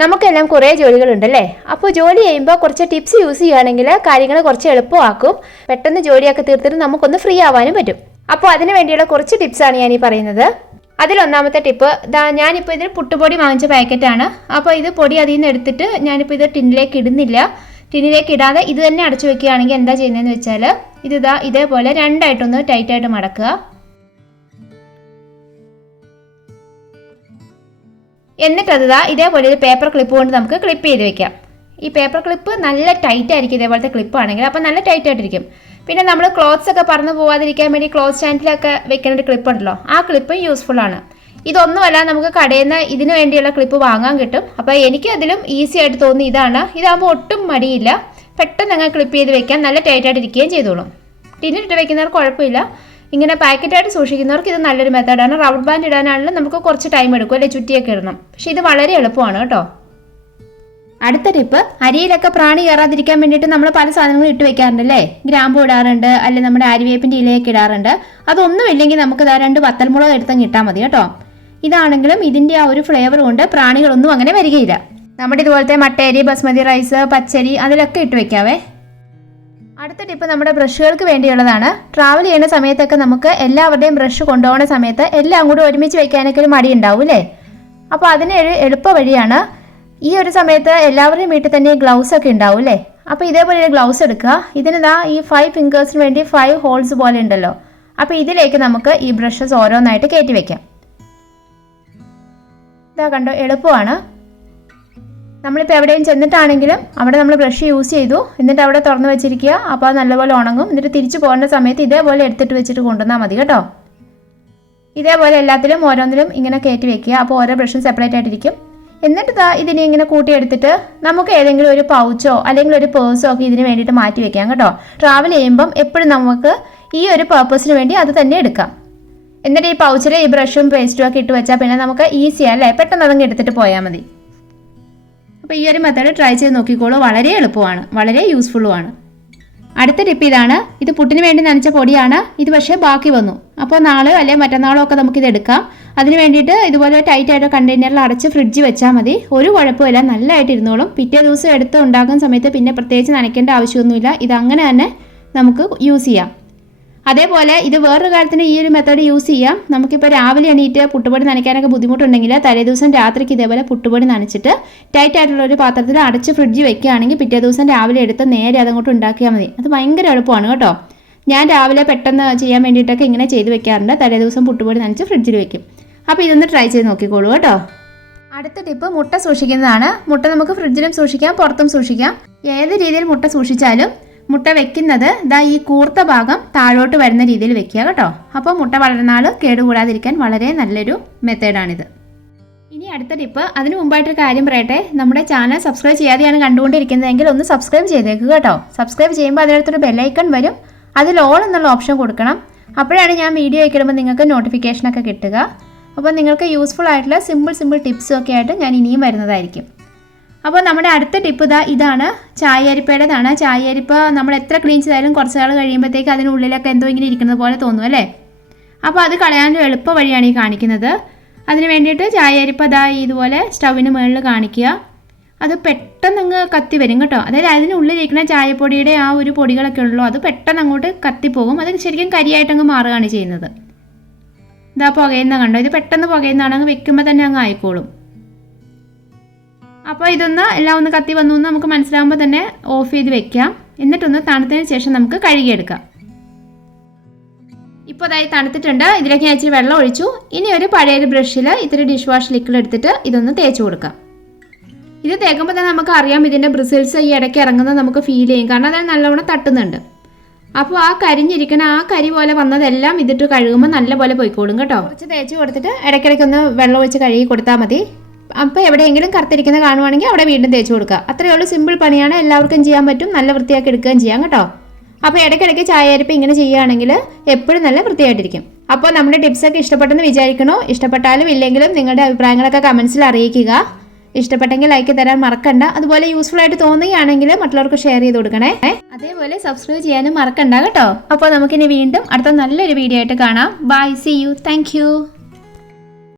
നമുക്കെല്ലാം കുറേ ജോലികളുണ്ടല്ലേ. അപ്പോൾ ജോലി ചെയ്യുമ്പോൾ കുറച്ച് ടിപ്സ് യൂസ് ചെയ്യുകയാണെങ്കിൽ കാര്യങ്ങൾ കുറച്ച് എളുപ്പമാക്കും. പെട്ടെന്ന് ജോലിയൊക്കെ തീർത്തിട്ട് നമുക്കൊന്ന് ഫ്രീ ആവാനും പറ്റും. അപ്പോൾ അതിന് വേണ്ടിയുള്ള കുറച്ച് ടിപ്സാണ് ഞാൻ ഈ പറയുന്നത്. അതിലൊന്നാമത്തെ ടിപ്പ്, ഞാനിപ്പോൾ ഇതിൽ പുട്ടുപൊടി വാങ്ങിച്ച പാക്കറ്റാണ്. അപ്പോൾ ഇത് പൊടി അതിൽ നിന്ന് എടുത്തിട്ട് ഞാനിപ്പോൾ ഇത് ടിന്നിലേക്ക് ഇടുന്നില്ല. ടിന്നിലേക്ക് ഇടാതെ ഇത് തന്നെ അടച്ചു വെക്കുകയാണെങ്കിൽ എന്താ ചെയ്യുന്നതെന്ന് വെച്ചാൽ ഇതേപോലെ രണ്ടായിട്ടൊന്ന് ടൈറ്റായിട്ട് മടക്കുക. എന്നിട്ടത് ഇതേപോലെ ഒരു പേപ്പർ ക്ലിപ്പ് കൊണ്ട് നമുക്ക് ക്ലിപ്പ് ചെയ്ത് വെക്കാം. ഈ പേപ്പർ ക്ലിപ്പ് നല്ല ടൈറ്റ് ആയിരിക്കും, ഇതേപോലത്തെ ക്ലിപ്പ് ആണെങ്കിൽ. അപ്പോൾ നല്ല ടൈറ്റ് ആയിട്ടിരിക്കും. പിന്നെ നമ്മൾ ക്ലോത്ത്സ് ഒക്കെ പറന്ന് പോകാതിരിക്കാൻ വേണ്ടി ക്ലോത്ത് സ്റ്റാൻഡിലൊക്കെ വെക്കേണ്ട ഒരു ക്ലിപ്പ് ഉണ്ടല്ലോ, ആ ക്ലിപ്പ് യൂസ്ഫുൾ ആണ്. ഇതൊന്നുമല്ല, നമുക്ക് കടയിൽ നിന്ന് ഇതിന് വേണ്ടിയുള്ള ക്ലിപ്പ് വാങ്ങാൻ കിട്ടും. അപ്പോൾ എനിക്ക് അതിലും ഈസി ആയിട്ട് തോന്നി ഇതാണ്. ഇതാകുമ്പോൾ ഒട്ടും മടിയില്ല, പെട്ടെന്ന് അങ്ങ് ക്ലിപ്പ് ചെയ്ത് വെക്കാൻ, നല്ല ടൈറ്റായിട്ടിരിക്കുകയും ചെയ്തോളും. ടിന്നിലിട്ട് വെക്കുന്നവർക്ക് കുഴപ്പമില്ല. ഇങ്ങനെ പാക്കറ്റായിട്ട് സൂക്ഷിക്കുന്നവർക്ക് ഇത് നല്ലൊരു മെത്തേഡാണ്. റബ്ബർ ബാൻഡ് ഇടാനാണെങ്കിലും നമുക്ക് കുറച്ച് ടൈം എടുക്കും, അല്ലെ ചുറ്റിയൊക്കെ ഇടണം. പക്ഷെ ഇത് വളരെ എളുപ്പമാണ് കേട്ടോ. അടുത്ത ടിപ്പ്, അരിയിലൊക്കെ പ്രാണി കയറാതിരിക്കാൻ വേണ്ടിയിട്ട് നമ്മൾ പല സാധനങ്ങളും ഇട്ട് വെക്കാറുണ്ടല്ലേ. ഗ്രാമ്പു ഇടാറുണ്ട്, അല്ലെങ്കിൽ നമ്മുടെ ആര്യവേപ്പിൻ്റെ ഇലയൊക്കെ ഇടാറുണ്ട്. അതൊന്നും ഇല്ലെങ്കിൽ നമുക്ക് 2 വത്തൽമുളക് എടുത്തങ്ങ് ഇട്ടാൽ മതി കേട്ടോ. ഇതാണെങ്കിലും ഇതിൻ്റെ ആ ഒരു ഫ്ലേവർ കൊണ്ട് പ്രാണികളൊന്നും അങ്ങനെ വരികയില്ല. നമ്മുടെ ഇതുപോലത്തെ മട്ടയരി, ബസ്മതി റൈസ്, പച്ചരി അതിലൊക്കെ ഇട്ട് വെക്കാവേ. അടുത്ത ടിപ്പ് നമ്മുടെ ബ്രഷുകൾക്ക് വേണ്ടിയുള്ളതാണ്. ട്രാവൽ ചെയ്യുന്ന സമയത്തൊക്കെ നമുക്ക് എല്ലാവരുടെയും ബ്രഷ് കൊണ്ടുപോകുന്ന സമയത്ത് എല്ലാം കൂടി ഒരുമിച്ച് വെക്കാനൊക്കെ ഒരു മടി ഉണ്ടാവും അല്ലേ. അപ്പോൾ അതിന് എളുപ്പ വഴിയാണ്, ഈ ഒരു സമയത്ത് എല്ലാവരുടെയും വീട്ടിൽ തന്നെ ഗ്ലൗസ് ഒക്കെ ഉണ്ടാവും അല്ലേ. അപ്പോൾ ഇതേപോലെ ഒരു ഗ്ലൗസ് എടുക്കുക. ഇതിന് ഈ 5 ഫിംഗേഴ്സിന് വേണ്ടി 5 ഹോൾസ് പോലെ ഉണ്ടല്ലോ. അപ്പോൾ ഇതിലേക്ക് നമുക്ക് ഈ ബ്രഷസ് ഓരോന്നായിട്ട് കയറ്റി വെക്കാം. കണ്ടോ, എളുപ്പമാണ്. നമ്മളിപ്പോൾ എവിടെയും ചെന്നിട്ടാണെങ്കിലും അവിടെ നമ്മൾ ബ്രഷ് യൂസ് ചെയ്തു, എന്നിട്ട് അവിടെ തുറന്ന് വെച്ചിരിക്കുക. അപ്പോൾ അത് നല്ലപോലെ ഉണങ്ങും. എന്നിട്ട് തിരിച്ചു പോകേണ്ട സമയത്ത് ഇതേപോലെ എടുത്തിട്ട് വെച്ചിട്ട് കൊണ്ടുവന്നാൽ മതി കേട്ടോ. ഇതേപോലെ എല്ലാത്തിലും ഓരോന്നിലും ഇങ്ങനെ കയറ്റി വെക്കുക. അപ്പോൾ ഓരോ ബ്രഷും സെപ്പറേറ്റ് ആയിട്ടിരിക്കും. എന്നിട്ട് ഇതിനെ ഇങ്ങനെ കൂട്ടിയെടുത്തിട്ട് നമുക്ക് ഏതെങ്കിലും ഒരു പൗച്ചോ അല്ലെങ്കിൽ ഒരു പേഴ്സോ ഒക്കെ ഇതിന് വേണ്ടിയിട്ട് മാറ്റി വെക്കാം കേട്ടോ. ട്രാവൽ ചെയ്യുമ്പം എപ്പോഴും നമുക്ക് ഈ ഒരു പർപ്പസിന് വേണ്ടി അത് തന്നെ എടുക്കാം. എന്നിട്ട് ഈ പൗച്ചിൽ ഈ ബ്രഷും പേസ്റ്റും ഒക്കെ ഇട്ട് വെച്ചാൽ പിന്നെ നമുക്ക് ഈസിയാണ് അല്ലേ, പെട്ടെന്ന് അതങ്ങ് എടുത്തിട്ട് പോയാൽ മതി. അപ്പോൾ ഈ ഒരു മെത്തേഡ് ട്രൈ ചെയ്ത് നോക്കിക്കോളൂ. വളരെ എളുപ്പമാണ്, വളരെ യൂസ്ഫുള്ളുമാണ്. അടുത്ത ടിപ്പ് ഇതാണ്. ഇത് പുട്ടിന് വേണ്ടി നനച്ച പൊടിയാണ്. ഇത് പക്ഷേ ബാക്കി വന്നു. അപ്പോൾ നാളെയോ അല്ലെങ്കിൽ മറ്റന്നാളോ ഒക്കെ നമുക്കിത് എടുക്കാം. അതിന് വേണ്ടിയിട്ട് ഇതുപോലെ ടൈറ്റായിട്ട് കണ്ടെയ്നറിൽ അടച്ച് ഫ്രിഡ്ജിൽ വെച്ചാൽ മതി. ഒരു കുഴപ്പമില്ല, നല്ലതായിട്ട് ഇരുന്നോളും. പിറ്റേ ദിവസം എടുത്ത് ഉണ്ടാക്കുന്ന സമയത്ത് പിന്നെ പ്രത്യേകിച്ച് നനയ്ക്കേണ്ട ആവശ്യമൊന്നുമില്ല. ഇതങ്ങനെ തന്നെ നമുക്ക് യൂസ് ചെയ്യാം. അതേപോലെ ഇത് വേറൊരു കാര്യത്തിന് ഈ ഒരു മെത്തേഡ് യൂസ് ചെയ്യാം. നമുക്കിപ്പോൾ രാവിലെ എണീറ്റ് പുട്ടുപൊടി നനയ്ക്കാനൊക്കെ ബുദ്ധിമുട്ടുണ്ടെങ്കിൽ തലേദിവസം രാത്രിക്ക് ഇതേപോലെ പുട്ടുപൊടി നനച്ചിട്ട് ടൈറ്റ് ആയിട്ടുള്ള ഒരു പാത്രത്തിൽ അടച്ച് ഫ്രിഡ്ജിൽ വെക്കുകയാണെങ്കിൽ പിറ്റേ ദിവസം രാവിലെ എടുത്ത് നേരെ അതങ്ങോട്ട് ഉണ്ടാക്കിയാൽ മതി. അത് ഭയങ്കര എളുപ്പമാണ് കേട്ടോ. ഞാൻ രാവിലെ പെട്ടെന്ന് ചെയ്യാൻ വേണ്ടിയിട്ടൊക്കെ ഇങ്ങനെ ചെയ്ത് വെക്കാറുണ്ട്. തലേദിവസം പുട്ടുപൊടി നനച്ച് ഫ്രിഡ്ജിൽ വെക്കും. അപ്പോൾ ഇതൊന്ന് ട്രൈ ചെയ്ത് നോക്കിക്കോളൂ കേട്ടോ. അടുത്ത ടിപ്പ്, മുട്ട സൂക്ഷിക്കുന്നതാണ്. മുട്ട നമുക്ക് ഫ്രിഡ്ജിലും സൂക്ഷിക്കാം, പുറത്തും സൂക്ഷിക്കാം. ഏത് രീതിയിൽ മുട്ട സൂക്ഷിച്ചാലും മുട്ട വെക്കുന്നത് ഈ കൂർത്ത ഭാഗം താഴോട്ട് വരുന്ന രീതിയിൽ വെക്കുക കേട്ടോ. അപ്പോൾ മുട്ട വളരെ നാൾ കേടുകൂടാതിരിക്കാൻ വളരെ നല്ലൊരു മെത്തേഡാണിത്. ഇനി അടുത്ത ടിപ്പ്, അതിന് മുമ്പായിട്ടൊരു കാര്യം പറയട്ടെ. നമ്മുടെ ചാനൽ സബ്സ്ക്രൈബ് ചെയ്യാതെയാണ് കണ്ടുകൊണ്ടിരിക്കുന്നതെങ്കിൽ ഒന്ന് സബ്സ്ക്രൈബ് ചെയ്തേക്കുക കേട്ടോ. സബ്സ്ക്രൈബ് ചെയ്യുമ്പോൾ അതിനടുത്തൊരു ബെല്ലൈക്കൺ വരും. അതിൽ ഓൾ എന്നുള്ള ഓപ്ഷൻ കൊടുക്കണം. അപ്പോഴാണ് ഞാൻ വീഡിയോ ഇടുമ്പോൾ നിങ്ങൾക്ക് നോട്ടിഫിക്കേഷനൊക്കെ കിട്ടുക. അപ്പോൾ നിങ്ങൾക്ക് യൂസ്ഫുൾ ആയിട്ടുള്ള സിമ്പിൾ ടിപ്സും ഒക്കെ ആയിട്ട് ഞാൻ ഇനിയും വരുന്നതായിരിക്കും. അപ്പോൾ നമ്മുടെ അടുത്ത ടിപ്പ് ഇതാണ്, ചായയരിപ്പയുടേതാണ്. ചായയരിപ്പ നമ്മൾ എത്ര ക്ലീൻ ചെയ്താലും കുറച്ച് നാൾ കഴിയുമ്പോഴത്തേക്ക് അതിനുള്ളിലൊക്കെ എന്തോ ഇങ്ങനെ ഇരിക്കുന്നത് പോലെ തോന്നും അല്ലേ. അപ്പോൾ അത് കളയാനൊരു എളുപ്പ വഴിയാണ് ഈ കാണിക്കുന്നത്. അതിന് വേണ്ടിയിട്ട് ചായയരിപ്പ ഇതുപോലെ സ്റ്റൗവിന് മുകളിൽ കാണിക്കുക. അത് പെട്ടെന്ന് അങ്ങ് കത്തി വരും കേട്ടോ. അതായത് അതിനുള്ളിലിരിക്കുന്ന ചായപ്പൊടിയുടെ ആ ഒരു പൊടികളൊക്കെ ഉള്ളൂ, അത് പെട്ടെന്ന് അങ്ങോട്ട് കത്തിപ്പോകും. അത് ശരിക്കും കരിയായിട്ടങ്ങ് മാറുകയാണ് ചെയ്യുന്നത്. പുകയുന്ന കണ്ടോ, ഇത് പെട്ടെന്ന് പുകയുന്നതാണ്. അങ്ങ് വെക്കുമ്പോൾ തന്നെ അങ്ങ് ആയിക്കോളും. അപ്പോൾ ഇതൊന്ന് എല്ലാം ഒന്ന് കത്തി വന്നു എന്ന് നമുക്ക് മനസ്സിലാകുമ്പോൾ തന്നെ ഓഫ് ചെയ്ത് വെക്കാം. എന്നിട്ടൊന്ന് തണുത്തതിന് ശേഷം നമുക്ക് കഴുകിയെടുക്കാം. ഇപ്പോൾ തണുത്തിട്ടുണ്ട്. ഇതിലേക്ക് ഞാൻ ഇച്ചിരി വെള്ളം ഒഴിച്ചു. ഇനി ഒരു പഴയൊരു ബ്രഷിൽ ഇത്തിരി ഡിഷ് വാഷ് ലിക്വിഡ് എടുത്തിട്ട് ഇതൊന്ന് തേച്ച് കൊടുക്കാം. ഇത് തേക്കുമ്പോൾ തന്നെ നമുക്ക് അറിയാം ഇതിൻ്റെ ബ്രിസിൽസ് ഈ ഇടയ്ക്ക് ഇറങ്ങുന്നത് നമുക്ക് ഫീൽ ചെയ്യും. കാരണം അത് നല്ലവണ്ണം തട്ടുന്നുണ്ട്. അപ്പോൾ ആ കരിഞ്ഞിരിക്കണ ആ കരി പോലെ വന്നതെല്ലാം ഇതിട്ട് കഴുകുമ്പോൾ നല്ലപോലെ പോയിക്കോളും കേട്ടോ. കുറച്ച് തേച്ച് കൊടുത്തിട്ട് ഇടയ്ക്കിടയ്ക്കൊന്ന് വെള്ളം ഒഴിച്ച് കഴുകി കൊടുത്താൽ മതി. അപ്പോൾ എവിടെയെങ്കിലും കറുത്തിരിക്കുന്ന കാണുവാണെങ്കിൽ അവിടെ വീണ്ടും തേച്ച് കൊടുക്കുക. അത്രയേ ഉള്ളൂ, സിമ്പിൾ പണിയാണ്, എല്ലാവർക്കും ചെയ്യാൻ പറ്റും. നല്ല വൃത്തിയാക്കി എടുക്കുകയും ചെയ്യാം കേട്ടോ. അപ്പോൾ ഇടയ്ക്കിടയ്ക്ക് ചായയരിപ്പ് ഇങ്ങനെ ചെയ്യുകയാണെങ്കിൽ എപ്പോഴും നല്ല വൃത്തിയായിട്ടിരിക്കും. അപ്പോൾ നമ്മുടെ ടിപ്സൊക്കെ ഇഷ്ടപ്പെട്ടെന്ന് വിചാരിക്കണോ? ഇഷ്ടപ്പെട്ടാലും ഇല്ലെങ്കിലും നിങ്ങളുടെ അഭിപ്രായങ്ങളൊക്കെ കമൻസിൽ അറിയിക്കുക. ഇഷ്ടപ്പെട്ടെങ്കിൽ ലൈക്ക് തരാൻ മറക്കണ്ട. അതുപോലെ യൂസ്ഫുൾ ആയിട്ട് തോന്നുകയാണെങ്കിൽ മറ്റുള്ളവർക്ക് ഷെയർ ചെയ്ത് കൊടുക്കണേ. അതേപോലെ സബ്സ്ക്രൈബ് ചെയ്യാനും മറക്കണ്ട കേട്ടോ. അപ്പോൾ നമുക്കിനി വീണ്ടും അടുത്ത നല്ലൊരു വീഡിയോ ആയിട്ട് കാണാം. Bye, see you, thank U.